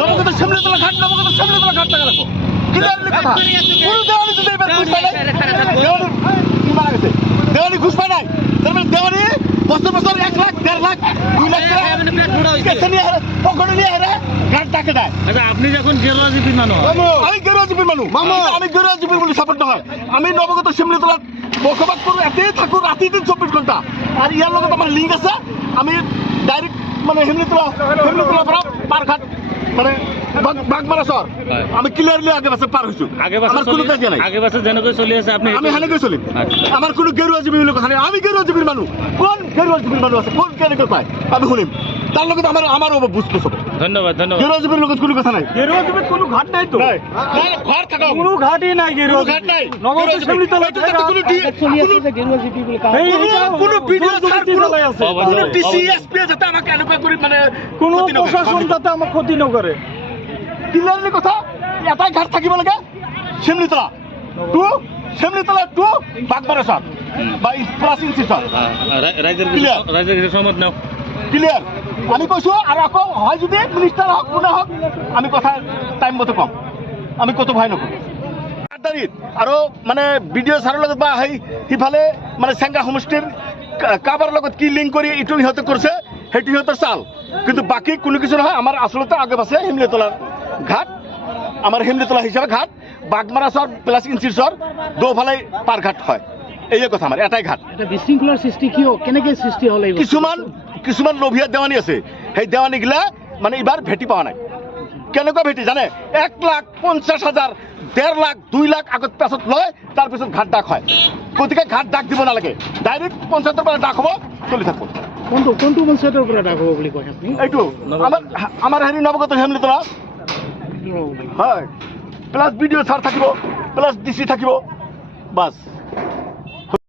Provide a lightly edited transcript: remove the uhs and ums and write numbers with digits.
নবগত সামনেতলা ঘাট টাকা রাখো ক্লিয়ারলি কথা পুরো দেওয়ানি যদি এবার ঘুষ পায় নাই দেওয়ানি মারা গেছে দেওয়ানি ঘুষ পায় নাই তার মানে দেওয়ানি বছর 1 লাখ 1.5 লাখ 2 লাখ টাকা কেসে নিয়ে পকেটে নিয়ে হেরে ঘাট টাকা দেয়। আচ্ছা আপনি যখন গেরুয়াজিপির মানুষ আমি গেরুয়াজিপির মানুষ আমি গেরুয়াজিপির বলে সাপোর্ট হয় আমি নবগত সামনেতলা বকবাদ করবো এতেই থাকুক রাতেই দিন 24 ঘন্টা আর ইয়ার লগত আমার লিঙ্ক আছে আমি ডাইরেক্ট মানে হেমলিতলা পারঘাট মানে বাগমারা শহর আমি ক্লিয়ারলি আগে বাসে পার হইছো আমার কোনো কাজ নাই আগে বাসে যেন করে চলে আছে আপনি আমি হানে কই চলি আমার কোনো গেরুয়াজিবি লোক হানে আমি গেরুয়াজিবির মানুষ কোন গেরুয়াজিবির মানুষ আছে কোন কেন পায় আমি শুনিম তার লগত আমারও বুঝতে হবে। ধন্যবাদ গেরুয়াজিবির লোক কোনো কথা নাই গেরুয়াজিপির কোনো ঘাট নাই তো ঘর থাকা কোনো ঘাটই নাই ঘাট নাই নবগত সামনেতলা কোনো ভিডিও আছে কোনো টিসিএসপি যাতে আমাকে এনকোয়ারি করে মানে কোনো প্রশাসন যাতে আমার ক্ষতি না করে ক্লিয়ারলি কথা এটাই ঘাট থাকিব লাগে শিমলিতলা টু বাগমারা শহর বা প্লাস ইনসিস্টার রাইজের সহমত নাও ক্লিয়ার আমি কৈছো আর আকৌ হয় যদি মিনিস্টার হোক কোনে হোক আমি কথা টাইম মতো কম আমি কত ভয় নকৰো আৰু মানে ভিডিঅ' চাৰৰ লগত বা সিফালে মানে চেংগা হোমষ্টেৰ কাবাৰ লগত কি লিংক কৰি এইটো সিহঁতে কৰিছে সেইটো সিহঁতৰ চাল কিন্তু বাকী কোনো কিছু নহয় আমাৰ আচলতে আগে আছে হেমলিতলাৰ ঘাট আমাৰ হেমলিতলা হিচাপে ঘাট বাগমাৰা চৰ প্লাছ ইনচিৰ দুফালে পাৰ ঘাট হয় এই কথা আমাৰ এটাই ঘাট বিশৃংখলাৰ সৃষ্টি কিয় কেনেকৈ সৃষ্টি হ'ল কিছুমান লোভিয়া দেৱানী আছে সেই দেৱানীগিলা মানে এইবাৰ ভেটি পোৱা নাই কেনেকুৱা ভেটি জানে 1,50,000 1.5 লাখ 2 লাখ আগত পাছত লয় তাৰপিছত ঘাট ডাক হয় গতিকে ঘাট ডাক দিব নালাগে ডাইৰেক্ট পঞ্চায়তৰ পৰা ডাক হ'ব চলি থাকিব কোনটো পঞ্চায়তৰ পৰা ডাক হ'ব বুলি কয় আপুনি এইটো আমাৰ হেৰি নৱগত হেমলিতলা হয় প্লাছ ভিডিঅ' ছাৰ থাকিব প্লাছ ডিচি থাকিব বাছ